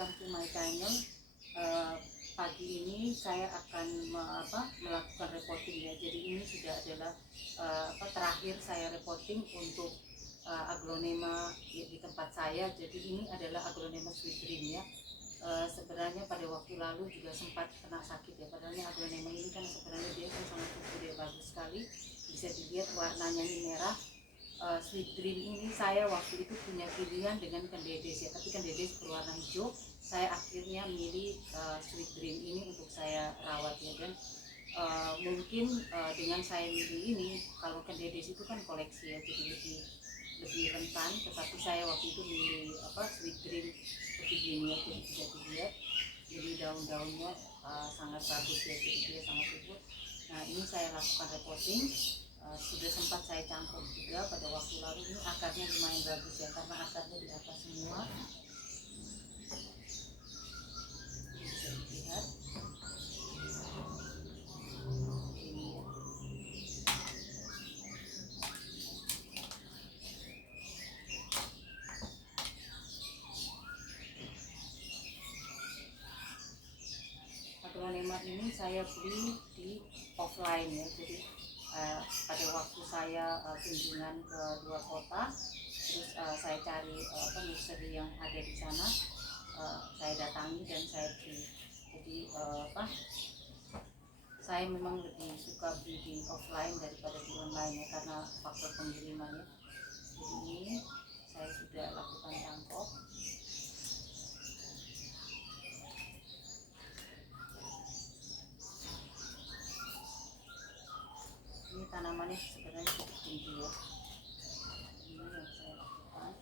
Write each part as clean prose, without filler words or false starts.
welcome to my channel. Pagi ini saya akan melakukan reporting ya. Jadi ini sudah adalah terakhir saya reporting untuk aglonema di tempat saya. Jadi ini adalah aglonema sweet dream ya. Sebenarnya pada waktu lalu juga sempat kena sakit ya. Padahal aglonema ini kan sebenarnya dia sangat subur, bagus sekali. Bisa dilihat warnanya ini merah. Sweet Dream ini saya waktu itu punya pilihan dengan Kendedes ya, tapi Kendedes berwarna hijau. Saya akhirnya milih Sweet Dream ini untuk saya rawat ya. Dan mungkin dengan saya milih ini, kalau Kendedes itu kan koleksi ya, jadi lebih rentan, tetapi saya waktu itu milih Sweet Dream seperti gini ya. Jadi bisa dilihat, jadi daun-daunnya sangat bagus ya, jadi dia sangat subur. Nah, ini saya lakukan reporting. Sudah sempat saya cangkok juga pada waktu lalu. Ini akarnya lumayan bagus ya, karena akarnya di atas semua. Bisa dilihat ini ya. Aglonema ini saya beli di offline ya. Jadi pada waktu saya kunjungan ke luar kota, terus saya cari nursery yang ada di sana, saya datangi dan saya beli. Jadi saya memang lebih suka beli di offline daripada di online ya, karena faktor pengirimannya. Jadi ini saya sudah lakukan cangkok. Ini tanamannya sebenarnya cukup tinggi ya. Ini yang saya lakukan.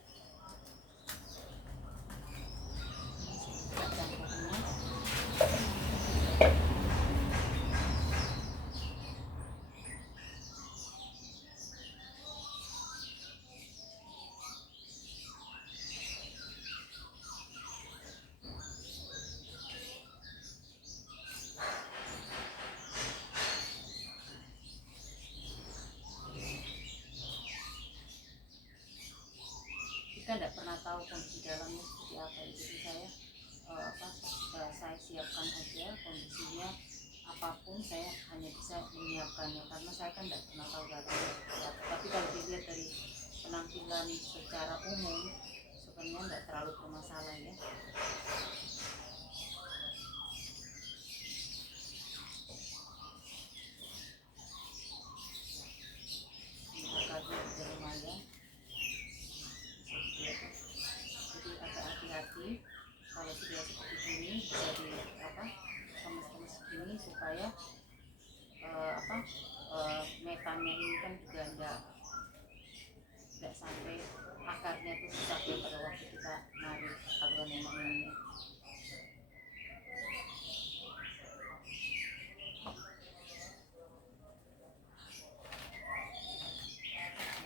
Ini cangkoknya. Kita tidak pernah tahu kondisi dalamnya seperti apa, jadi saya siapkan aja kondisinya, apapun saya hanya bisa menyiapkannya, karena saya kan tidak pernah tahu dalamnya seperti apa. Tapi kalau dilihat dari penampilan secara umum sebenarnya tidak terlalu bermasalah ya. Akarnya juga lumayan. Jadi agak hati-hati kalau sudah seperti ini, bisa di kemas-kemas begini supaya metannya ini kan juga tidak sampai akarnya itu rusak ya pada waktu kita narik aglonema ini.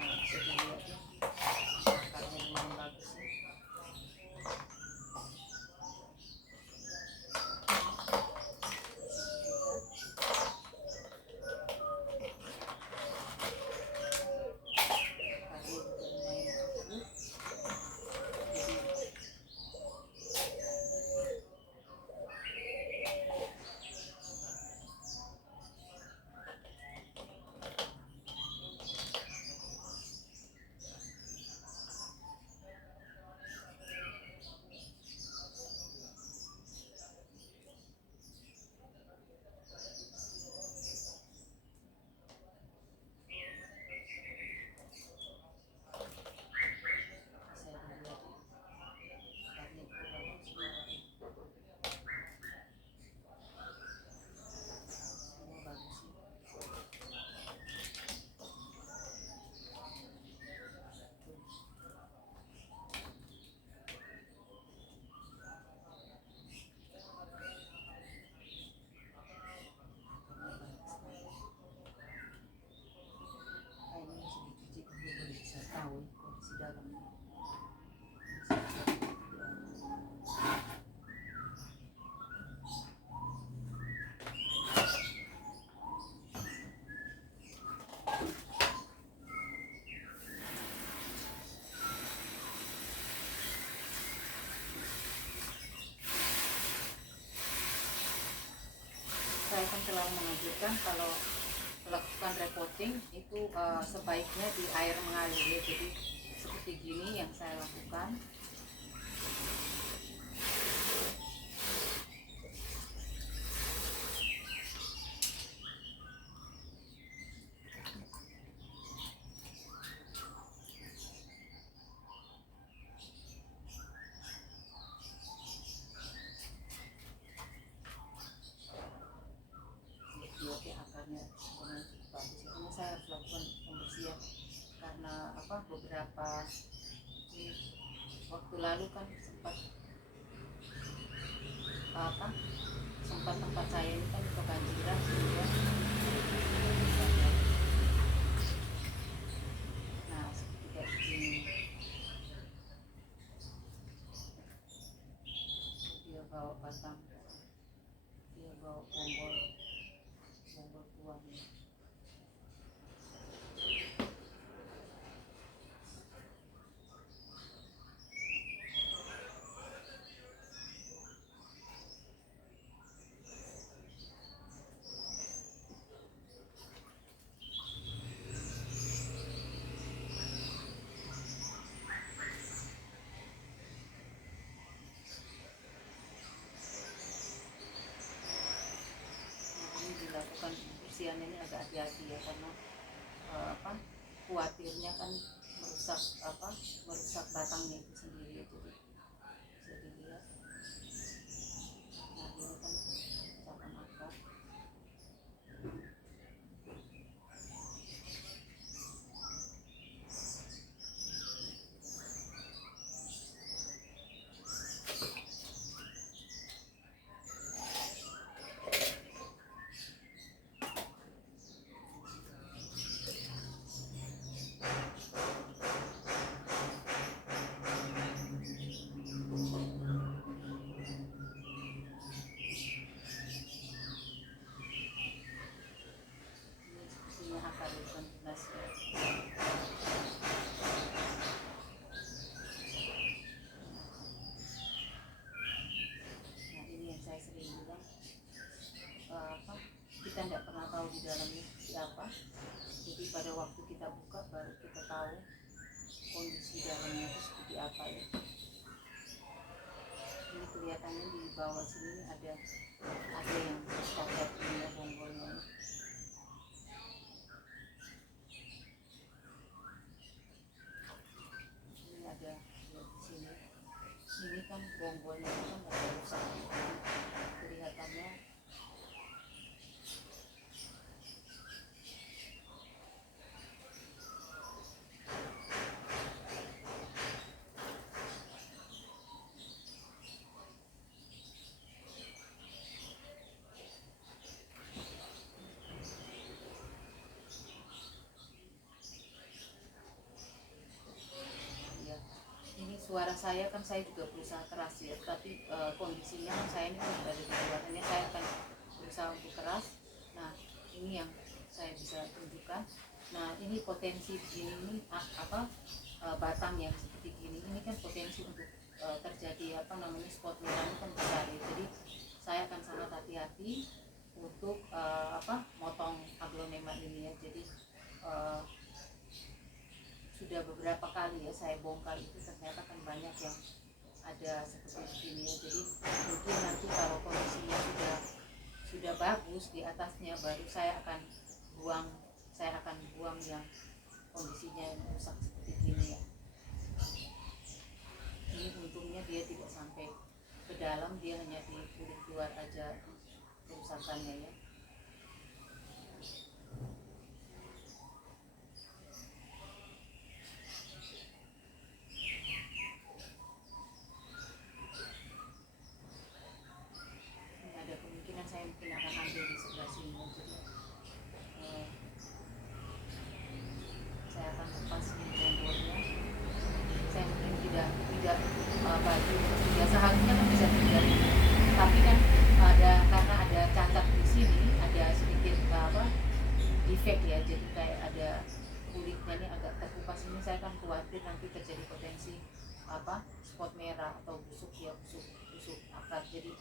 Nah, bisa dilihat ya, akarnya lumayan bagus ya. selalu menganjurkan kalau melakukan repotting itu sebaiknya di air mengalir ya. Jadi seperti gini yang saya lakukan. Oke, akarnya sebenarnya cukup bagus. Ini saya harus lakukan pembersihan karena beberapa waktu lalu kan sempat tempat saya ini kan kebanjiran sehingga nah seperti kayak begini dia bawa batang, dia bawa bonggol tuangnya. Dilakukan pembersihan ini agak hati-hati ya karena khawatirnya kan merusak batangnya itu sendiri. Jadi bisa dilihat nah ini kan cabang akar. Kita tidak pernah tahu di dalamnya seperti apa. Jadi pada waktu kita buka baru kita tahu kondisi dalamnya itu seperti apa ya. Ini kelihatannya di bawah sini ada yang cacat ini bonggolnya. Ini ada di sini. Ini kan bonggolnya kan ada rusak. Kelihatannya suara saya kan saya juga berusaha keras ya, tapi kondisinya kan saya ini kan berada di luar, hanya saya akan berusaha untuk keras. Nah ini yang saya bisa tunjukkan. Nah ini potensi begini ini batang yang seperti gini ini kan potensi untuk terjadi spot merah ini kan besar ya. Jadi saya akan sangat hati-hati untuk motong aglonema ini ya. Jadi sudah beberapa kali ya saya bongkar itu, ternyata kan banyak yang ada seperti ini ya. Jadi mungkin nanti kalau kondisinya sudah bagus di atasnya baru saya akan buang yang kondisinya yang rusak seperti ini ya. Ini untungnya dia tidak sampai ke dalam, dia hanya di kulit luar aja kerusakannya ya. Saya mungkin akan ambil di sebelah sini. Jadi saya akan lepas bonggolnya. Saya mungkin tidak baju biasa harusnya kan bisa tinggal, tapi kan karena ada cacat di sini, ada sedikit defect ya. Jadi kayak ada kulitnya ini agak terkupas ini, saya kan khawatir nanti terjadi potensi spot merah atau busuk akar. Jadi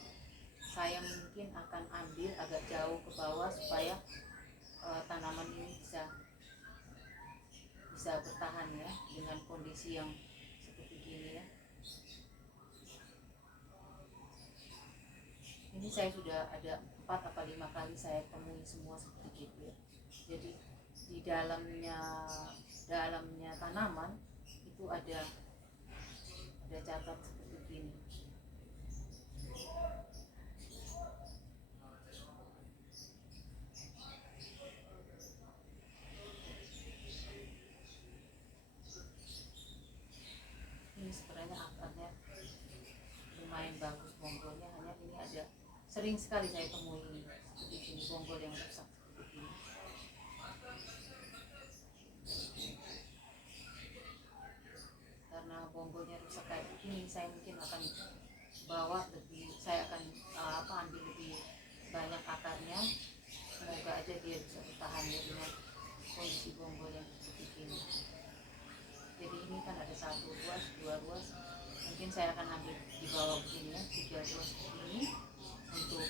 saya mungkin akan ambil agak jauh ke bawah supaya tanaman ini bisa bertahan ya dengan kondisi yang seperti gini ya. Ini saya sudah ada 4 atau 5 kali saya temui semua seperti itu ya. Jadi di dalamnya tanaman itu ada cacat seperti ini. Ini sebenarnya akarnya lumayan bagus bonggolnya, hanya ini ada sering sekali saya temui ini seperti ini, bonggol yang rusak seperti ini. Karena bonggolnya rusak kayak begini, saya mungkin akan saya akan ambil lebih banyak akarnya, semoga aja dia bisa bertahan ya dengan kondisi bonggol yang seperti ini. Jadi ini kan ada 1 ruas, 2 ruas, mungkin saya akan ambil di bawah begini ya, 3 ruas begini untuk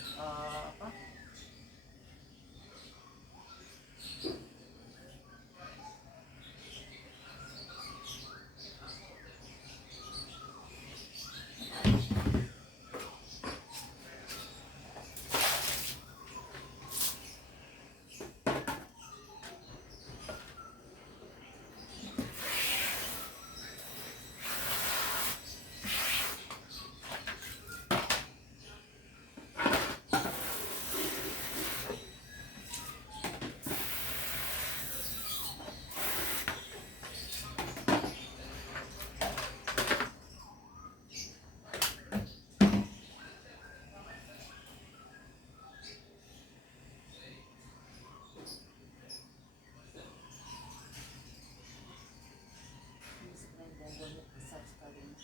bonggolnya besar sekali,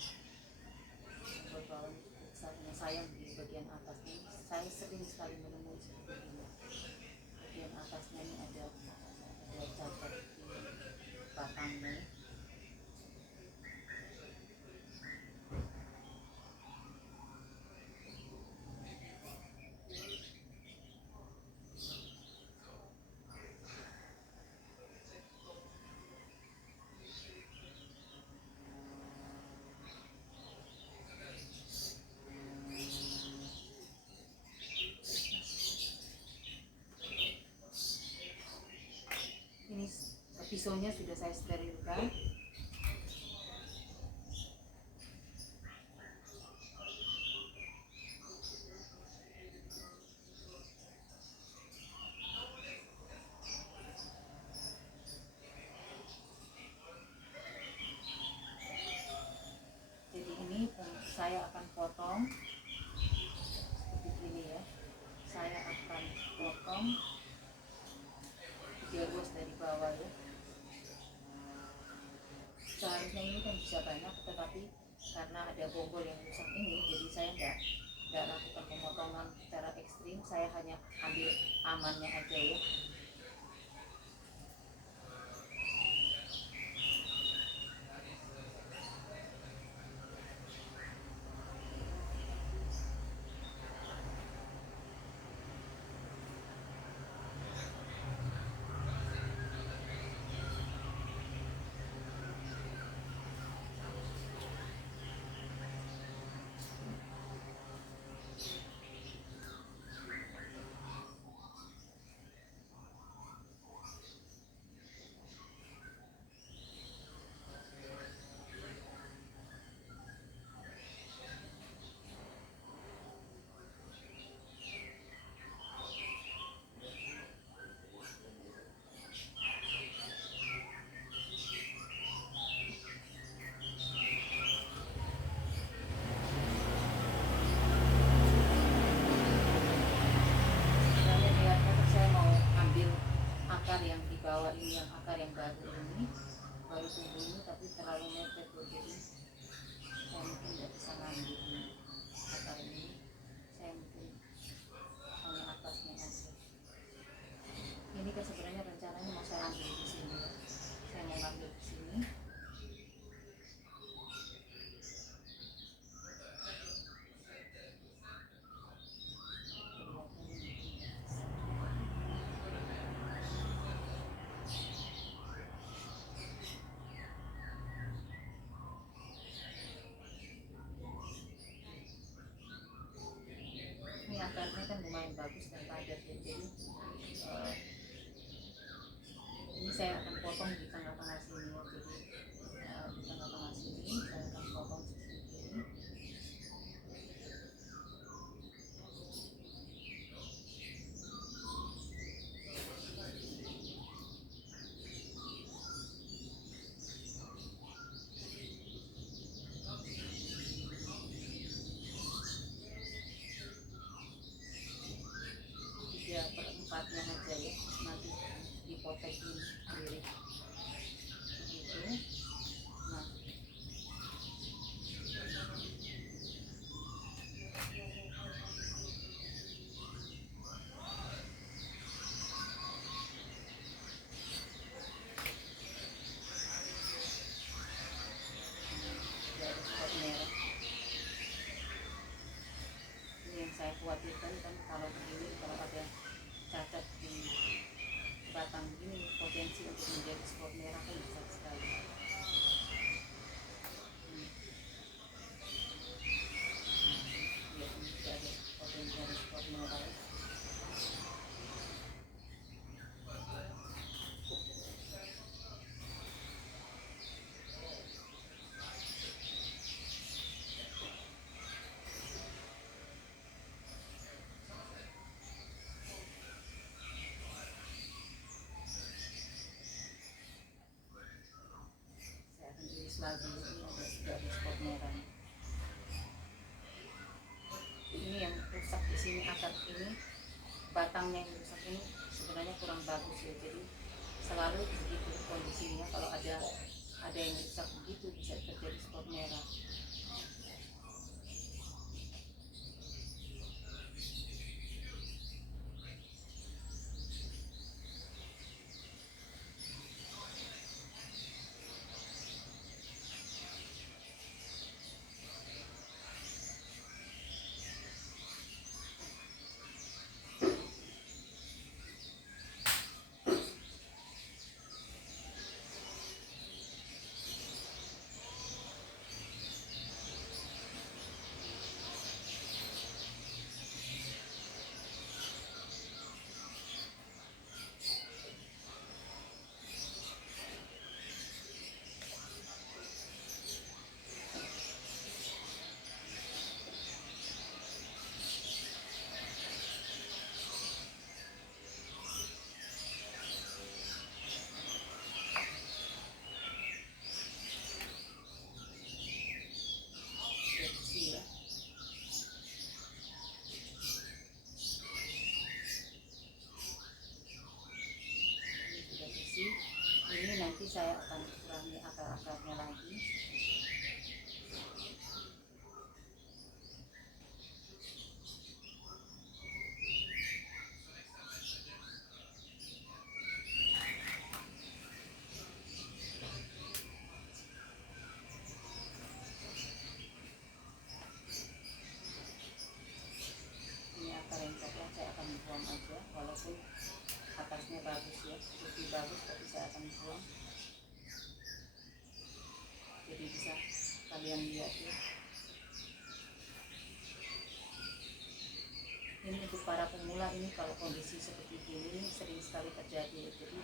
bonggol bawahnya besar. Sayang di bagian atas ini saya sering sekali menemui seperti ini. Bagian atasnya ini ada cacat di batangnya. Ini pisaunya sudah saya sterilkan. Jadi ini saya akan potong seperti ini ya. Saya akan potong 3 ruas dari bawah ya. Seharusnya ini kan bisa banyak, tetapi karena ada bonggol yang rusak ini, jadi saya nggak lakukan pemotongan secara ekstrim. Saya hanya ambil amannya aja ya. lagi. Ini sudah ada spot merah. Ini yang rusak di sini, akar ini, batangnya yang rusak ini sebenarnya kurang bagus ya. Jadi selalu begitu kondisinya, kalau ada yang rusak begitu bisa terjadi spot merah. Ini nanti saya akan kurangi akar-akarnya lagi. Ini akar yang coklat saya akan buang aja, walaupun atasnya bagus ya, lebih bagus, tapi saya akan buang. Jadi bisa kalian lihat ya. Ini untuk para pemula, ini kalau kondisi seperti ini sering sekali terjadi. Jadi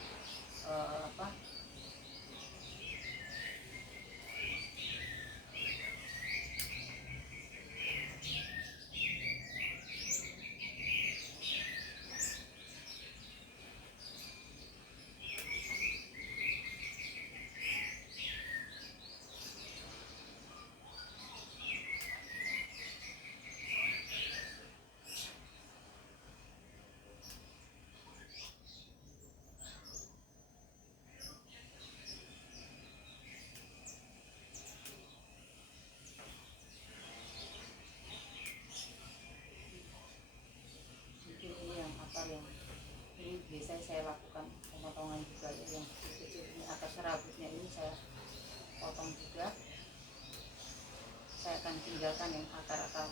yang ini biasanya saya lakukan pemotongan juga ya, yang kecil-kecil ini akar serabutnya ini saya potong juga. Saya akan tinggalkan yang akar-akar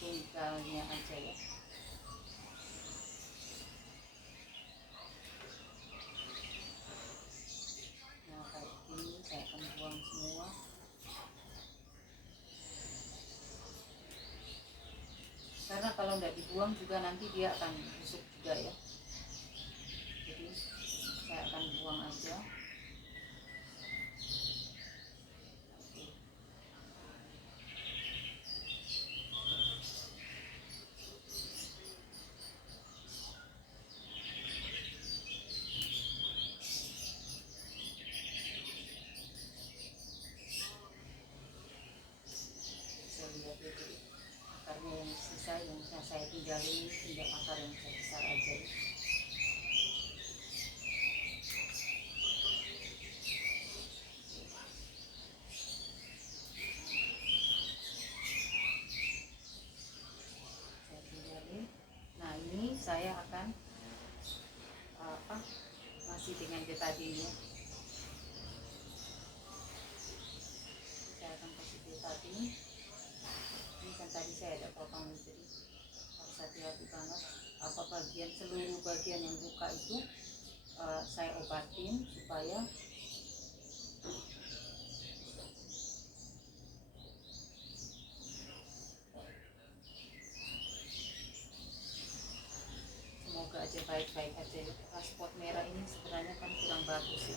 tunggalnya aja ya. Nah kayak gini saya akan buang semua. Karena kalau nggak dibuang juga nanti dia akan busuk juga ya. Jadi saya akan buang aja. Bisa lihat ya, jadi akarnya yang sisa yang saya tinggalin tinggal akar yang besar aja. Saya akan masih dengan betadine. Saya akan kasih betadine. Ini kan tadi saya ada potong, jadi harus hati-hati banget. Seluruh bagian yang luka itu saya obatin supaya semoga aja baik-baik aja. Spot merah ini sebenarnya kan kurang bagus ya.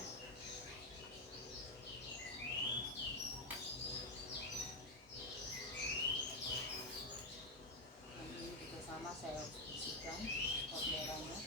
Ini juga sama, saya bersihkan spot merahnya.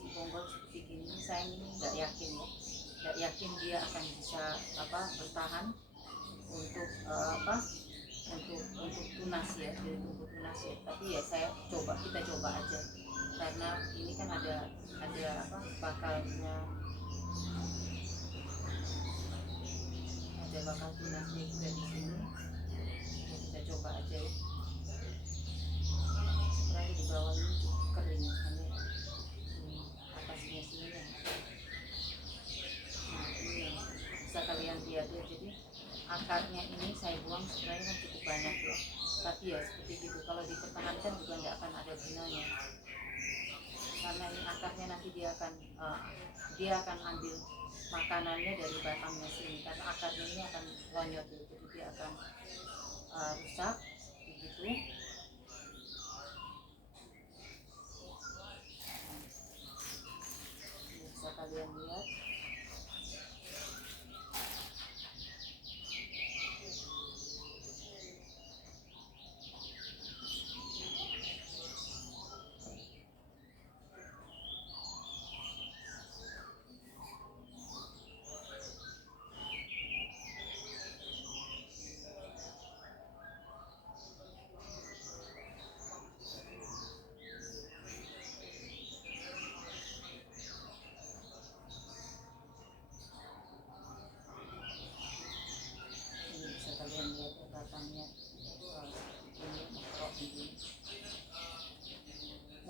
kondisi bonggol seperti gini, saya ini nggak yakin ya, nggak yakin dia akan bisa bertahan untuk untuk tunas ya, dari tumbuh tunas ya. Tapi ya kita coba aja, karena ini kan ada bakalnya, ada bakal tunasnya juga di sini ya, kita coba aja ya. Sebenarnya di bawah ini cukup kering, hanya atasnya sini yang ini yang bisa kalian lihat ya. Jadi akarnya ini saya buang sebenarnya kan cukup banyak ya, tapi ya seperti itu, kalau dipertahankan juga nggak akan ada gunanya, karena ini akarnya nanti dia akan ambil makanannya dari batangnya sini, karena akarnya ini akan lonyot ya, jadi dia akan rusak begitu. Bisa kalian lihat.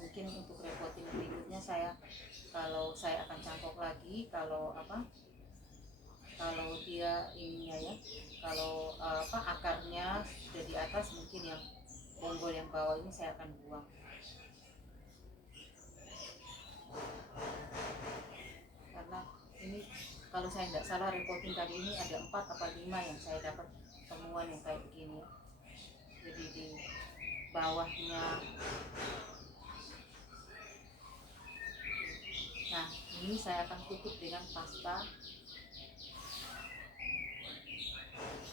Mungkin untuk repotin berikutnya kalau saya akan cangkok lagi, kalau dia ininya ya, kalau akarnya sudah di atas, mungkin yang bonggol yang bawah ini saya akan buang. Karena ini kalau saya nggak salah repotin kali ini ada 4 atau 5 yang saya dapat temuan yang kayak begini. Jadi di bawahnya, nah ini saya akan tutup dengan pasta.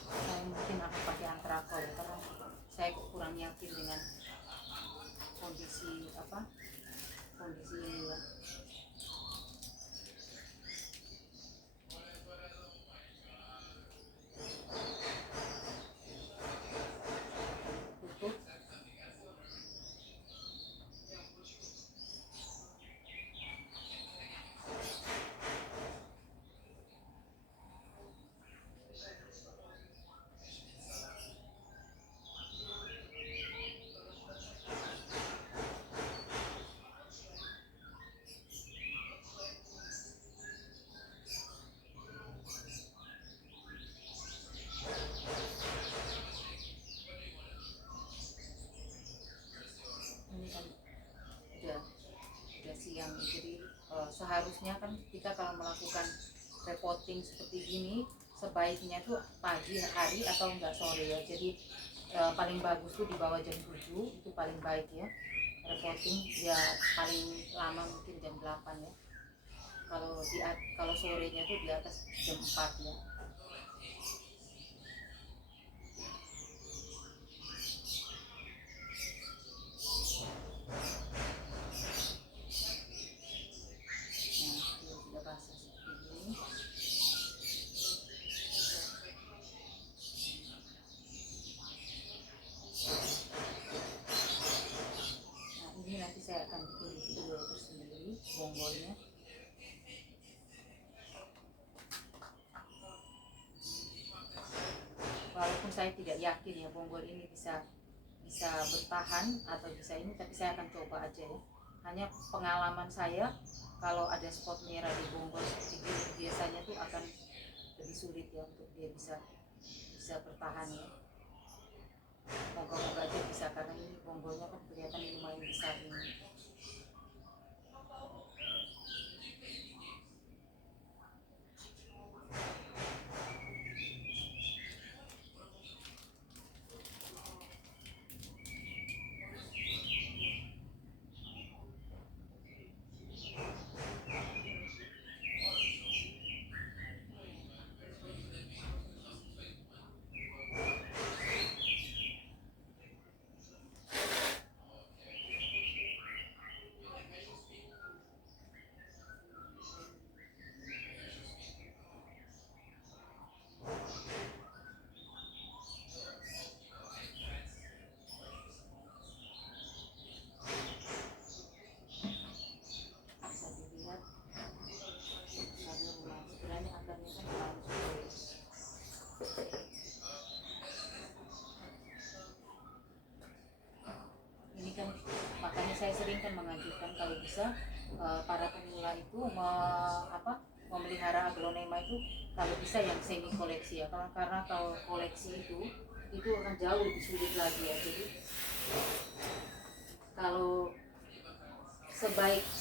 Saya mungkin akan pakai antrakol ya, karena saya kurang yakin dengan kondisi ini ya. Tutup. Ini kan udah siang, jadi seharusnya kan kita kalau melakukan repotting seperti gini sebaiknya tuh pagi hari atau enggak sore ya. Jadi paling bagus tuh di bawah jam 7 itu paling baik ya repotting, ya paling lama mungkin jam 8 ya. Kalau sorenya tuh di atas jam 4 ya. Nanti saya akan bikin video tersendiri bonggolnya. Walaupun saya tidak yakin ya bonggol ini bisa bertahan atau bisa ini, tapi saya akan coba aja ya. Hanya pengalaman saya, kalau ada spot merah di bonggol seperti ini biasanya tuh akan lebih sulit ya untuk dia bisa bertahan ya. Moga-moga aja bisa, karena ini bonggolnya kan kelihatan lumayan besar ini. sering kan menganjurkan kalau bisa para pemula itu memelihara aglonema itu kalau bisa yang semi koleksi ya, karena kalau koleksi itu akan jauh lebih sulit lagi ya. Jadi kalau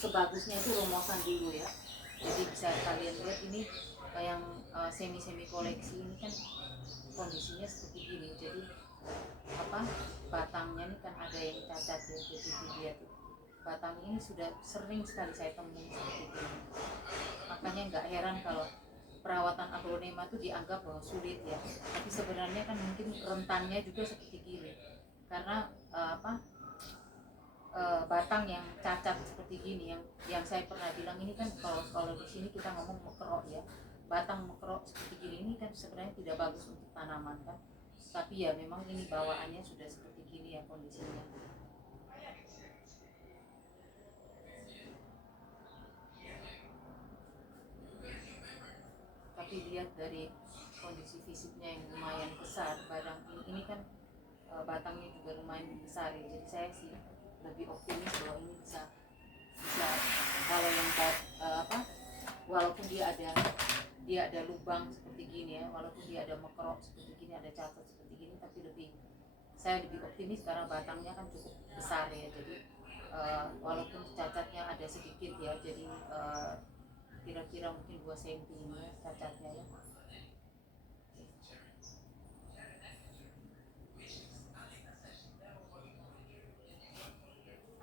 sebagusnya itu rumosan dulu ya. Jadi bisa kalian lihat ini yang semi koleksi ini kan kondisinya seperti ini. Jadi batangnya ini kan ada yang cacat ya. Jadi dilihat batang ini sudah sering sekali saya temui seperti ini. Makanya nggak heran kalau perawatan aglonema itu dianggap bahwa sulit ya. Tapi sebenarnya kan mungkin rentannya juga seperti gini. Karena batang yang cacat seperti gini yang saya pernah bilang ini kan kalau di sini kita ngomong mekerok ya, batang mekerok seperti gini ini kan sebenarnya tidak bagus untuk tanaman kan, tapi ya memang ini bawaannya sudah seperti gini ya kondisinya. Tapi lihat dari kondisi fisiknya yang lumayan besar, badan ini kan batangnya juga lumayan besar ya, jadi saya sih lebih optimis bahwa ini bisa kalau yang walaupun dia ada lubang seperti gini ya, walaupun dia ada mekerok seperti gini, ada cacat seperti gini, tapi saya lebih optimis karena batangnya kan cukup besar ya. Jadi walaupun cacatnya ada sedikit ya, jadi kira-kira mungkin 2 cm ini cacatnya ya.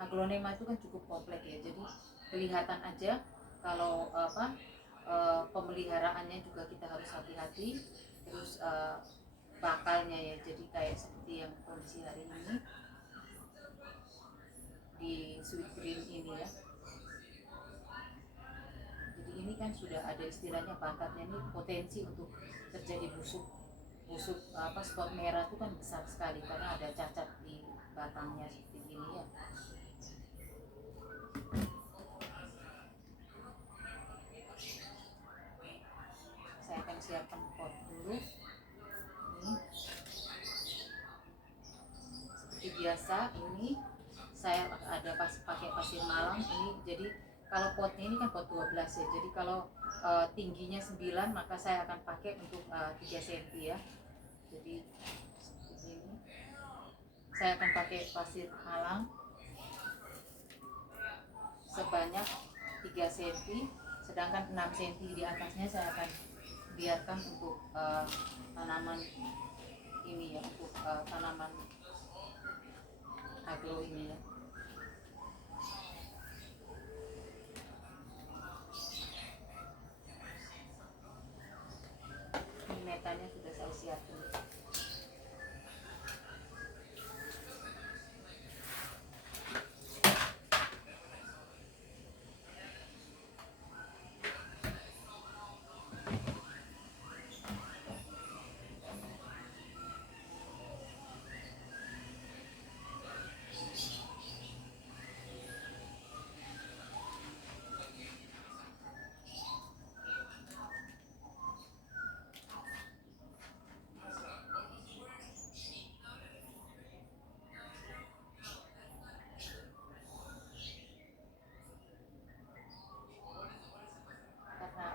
Aglonema itu kan cukup kompleks ya, jadi kelihatan aja kalau pemeliharaannya juga kita harus hati-hati. Terus bakalnya ya, jadi kayak seperti yang kondisi hari ini di sweet green ini ya. Jadi ini kan sudah ada istilahnya bakatnya, ini potensi untuk terjadi busuk spot merah itu kan besar sekali karena ada cacat di batangnya seperti ini ya. Saya akan siapkan pot dulu. Ini seperti biasa, ini saya ada pakai pasir malam ini. Jadi kalau potnya ini kan pot 12 ya, jadi kalau tingginya 9 maka saya akan pakai untuk 3 cm ya. Jadi seperti ini saya akan pakai pasir malam sebanyak 3 cm, sedangkan 6 cm di atasnya saya akan biarkan untuk tanaman ini ya, untuk tanaman aglo ini ya. Ini metanya sudah saya siapkan.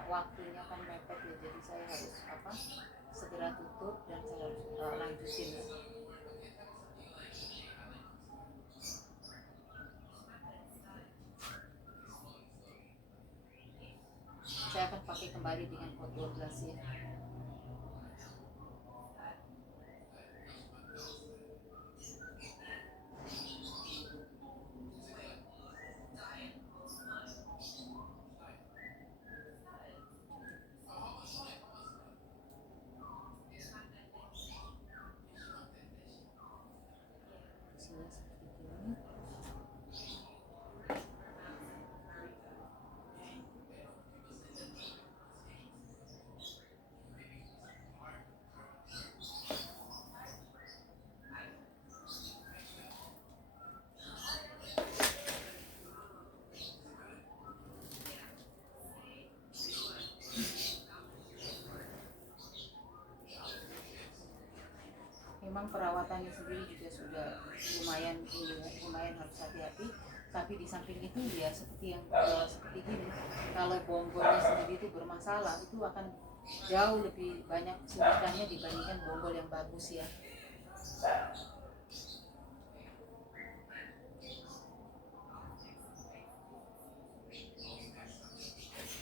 Waktunya kan mepet ya, jadi saya harus segera tutup dan saya harus lanjutin ya. Saya akan pakai kembali dengan pot 12 ya. Memang perawatannya sendiri juga sudah lumayan harus hati-hati, tapi tapi di samping itu ya seperti seperti gini, kalau bonggolnya sendiri itu bermasalah, itu akan jauh lebih banyak kesulitannya dibandingkan bonggol yang bagus ya.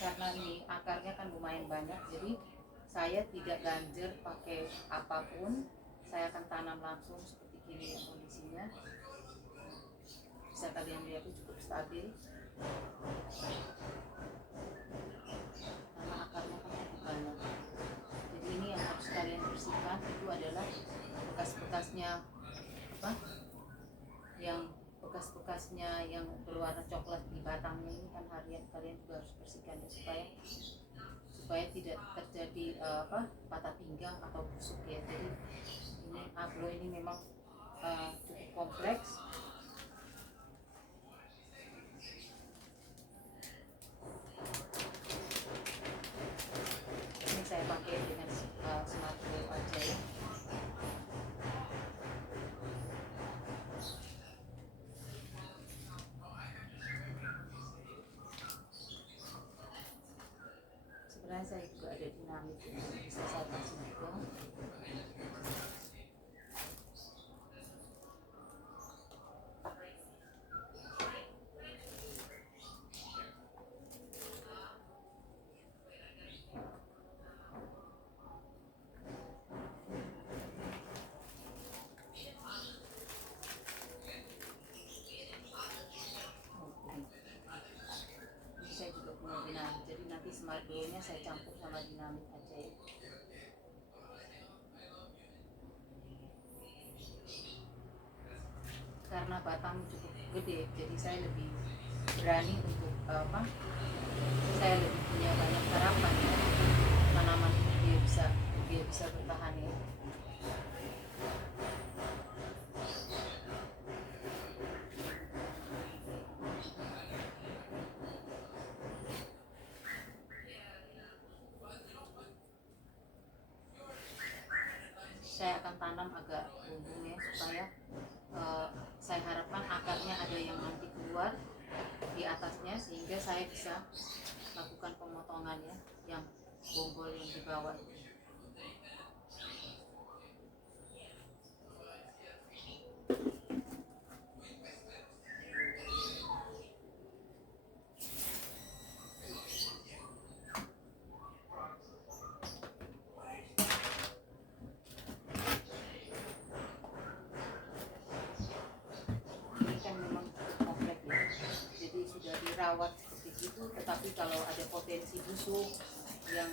Karena ini akarnya kan lumayan banyak, jadi saya tidak ganjer pakai apapun, saya akan tanam langsung seperti gini ya kondisinya. Bisa kalian lihat itu cukup stabil karena akarnya kan cukup banyak. Jadi ini yang harus kalian bersihkan itu adalah bekas-bekasnya apa? Yang bekas-bekasnya yang berwarna coklat di batangnya ini kan kalian juga harus bersihkan ya, supaya tidak terjadi patah pinggang atau busuk ya. Jadi ini aglo ini memang cukup kompleks. Ini saya pakai dengan smart glow aja ya. Sebenarnya saya juga ada dinamit yang bisa saya kasih juga. Saya juga punya dinamit, jadi nanti smart glow-nya saya campur sama dinamit aja ya. Karena batang cukup gede, jadi saya lebih berani untuk saya lebih punya banyak harapan ya, tanaman ini dia bisa bertahan ya. Saya akan tanam agak bumbung ya, supaya saya harapkan akarnya ada yang nanti keluar di atasnya, sehingga saya bisa lakukan pemotongan ya, yang bonggol yang di bawah itu. Dirawat seperti itu, tetapi kalau ada potensi busuk yang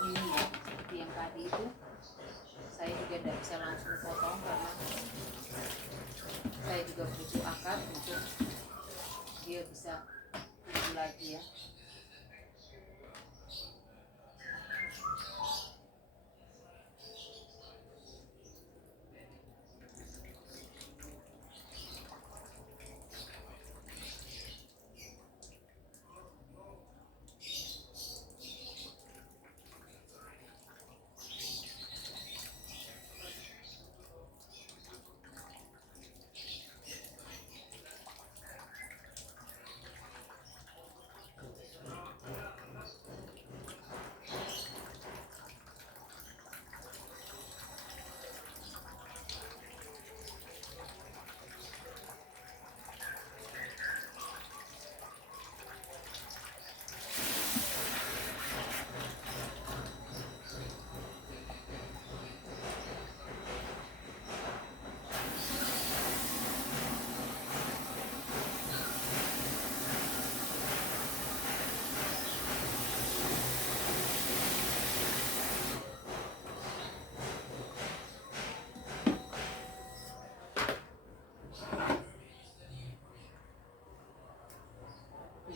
ini ya, seperti yang tadi itu, saya juga tidak bisa langsung potong karena saya juga butuh akar untuk dia bisa tumbuh lagi ya.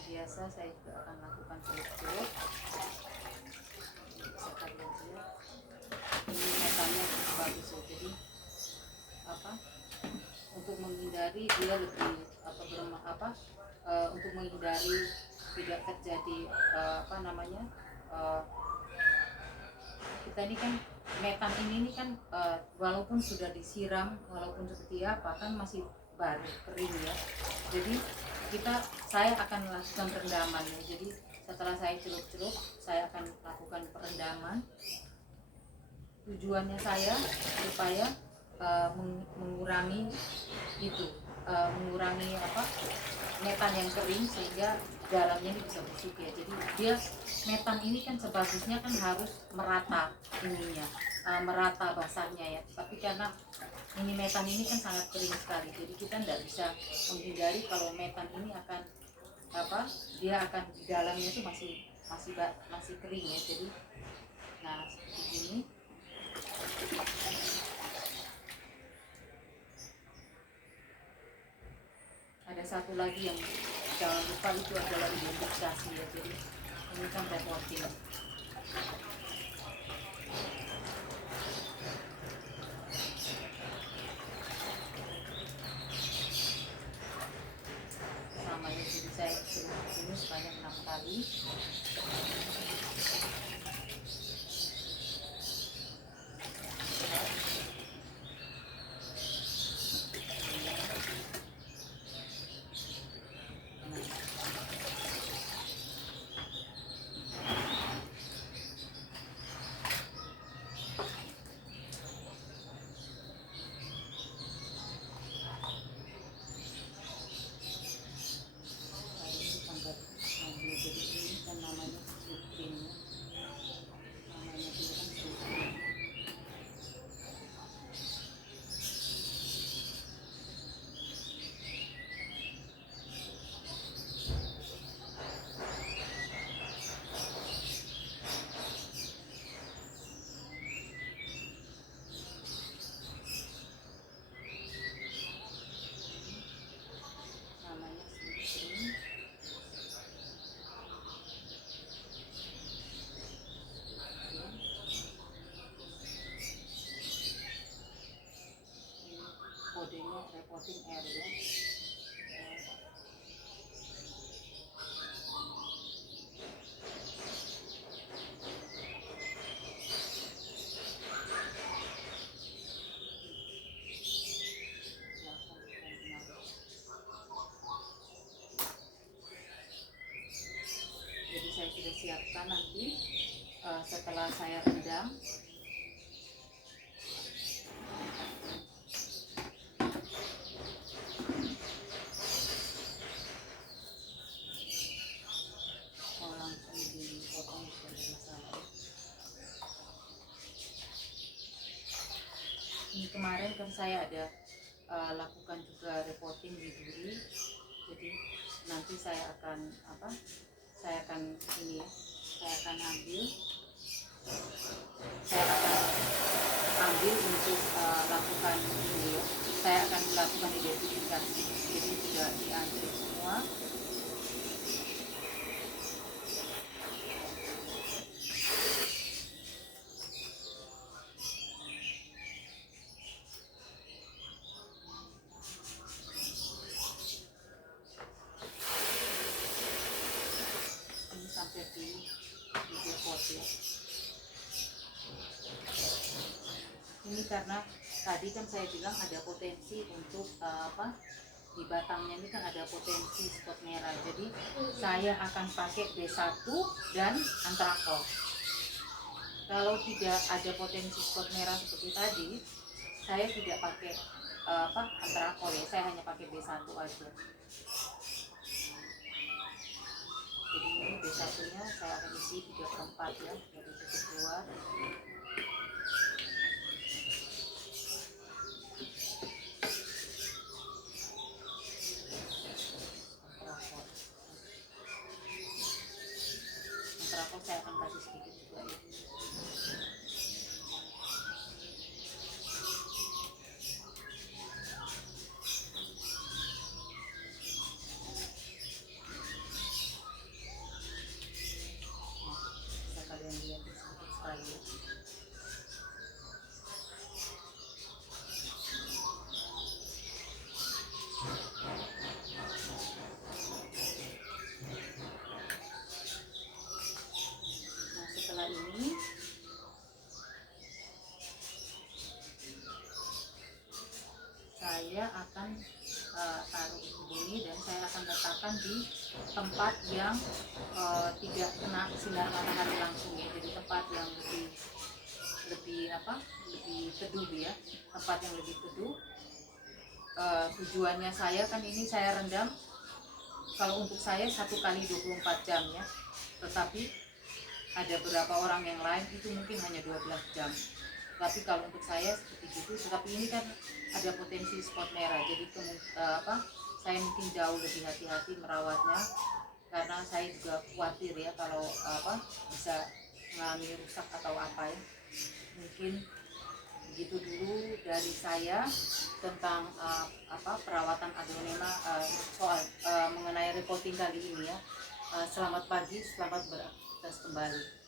Biasa saya juga akan lakukan celup-celup. Bisa kalian lihat ini metanya cukup bagus ya, jadi untuk menghindari dia lebih untuk menghindari tidak terjadi kita ini kan metan ini kan walaupun sudah disiram, walaupun seperti apa kan masih baru kering ya, jadi saya akan melakukan perendaman ya. Jadi setelah saya celup-celup, saya akan lakukan perendaman. Tujuannya saya supaya mengurangi itu, mengurangi metan yang kering sehingga dalamnya ini bisa busuk ya. Jadi dia metan ini kan sebagusnya kan harus merata ininya, merata basahnya ya. Tapi karena ini metan ini kan sangat kering sekali, jadi kita tidak bisa menghindari kalau metan ini akan dia akan di dalamnya itu masih kering ya. Jadi nah seperti ini. Ada satu lagi yang jangan lupa, itu adalah identifikasi ya. Jadi ini kan reporting. Sama ya, jadi saya suruh ini sebanyak 6 kali. Kodenya reporting R ya. Jadi saya sudah siapkan nanti setelah saya rendam. Ini kemarin kan saya ada lakukan juga reporting di duri, jadi nanti saya akan ini ya, saya akan ambil untuk lakukan ini ya, saya akan lakukan identifikasi. Jadi sudah diantri semua. Sampai di depot ya. Ini karena tadi kan saya bilang ada potensi untuk di batangnya ini kan ada potensi spot merah. Jadi saya akan pakai B1 dan antrakol. Kalau tidak ada potensi spot merah seperti tadi, saya tidak pakai antrakol ya. Saya hanya pakai B1 aja. Jadi ini B1 nya saya akan isi 3/4 ya, jadi cukup keluar. Antrakol saya akan kasih sedikit juga ya. Kalian lihat sedikit sekali ya. Nah setelah ini saya akan taruh begini dan saya akan letakkan laksanakan di tempat yang tidak kena sinar matahari langsung ya, jadi tempat yang lebih teduh ya, tempat yang lebih teduh. Tujuannya saya kan ini saya rendam, kalau untuk saya 1 kali 24 jam ya, tetapi ada beberapa orang yang lain itu mungkin hanya 12 jam. Tapi kalau untuk saya seperti itu, tetapi ini kan ada potensi spot merah, jadi saya mungkin jauh lebih hati-hati merawatnya, karena saya juga khawatir ya kalau bisa mengalami rusak atau apa ya. Mungkin begitu dulu dari saya tentang perawatan aglonema, soal mengenai reporting kali ini ya. Selamat pagi, selamat beraktivitas kembali.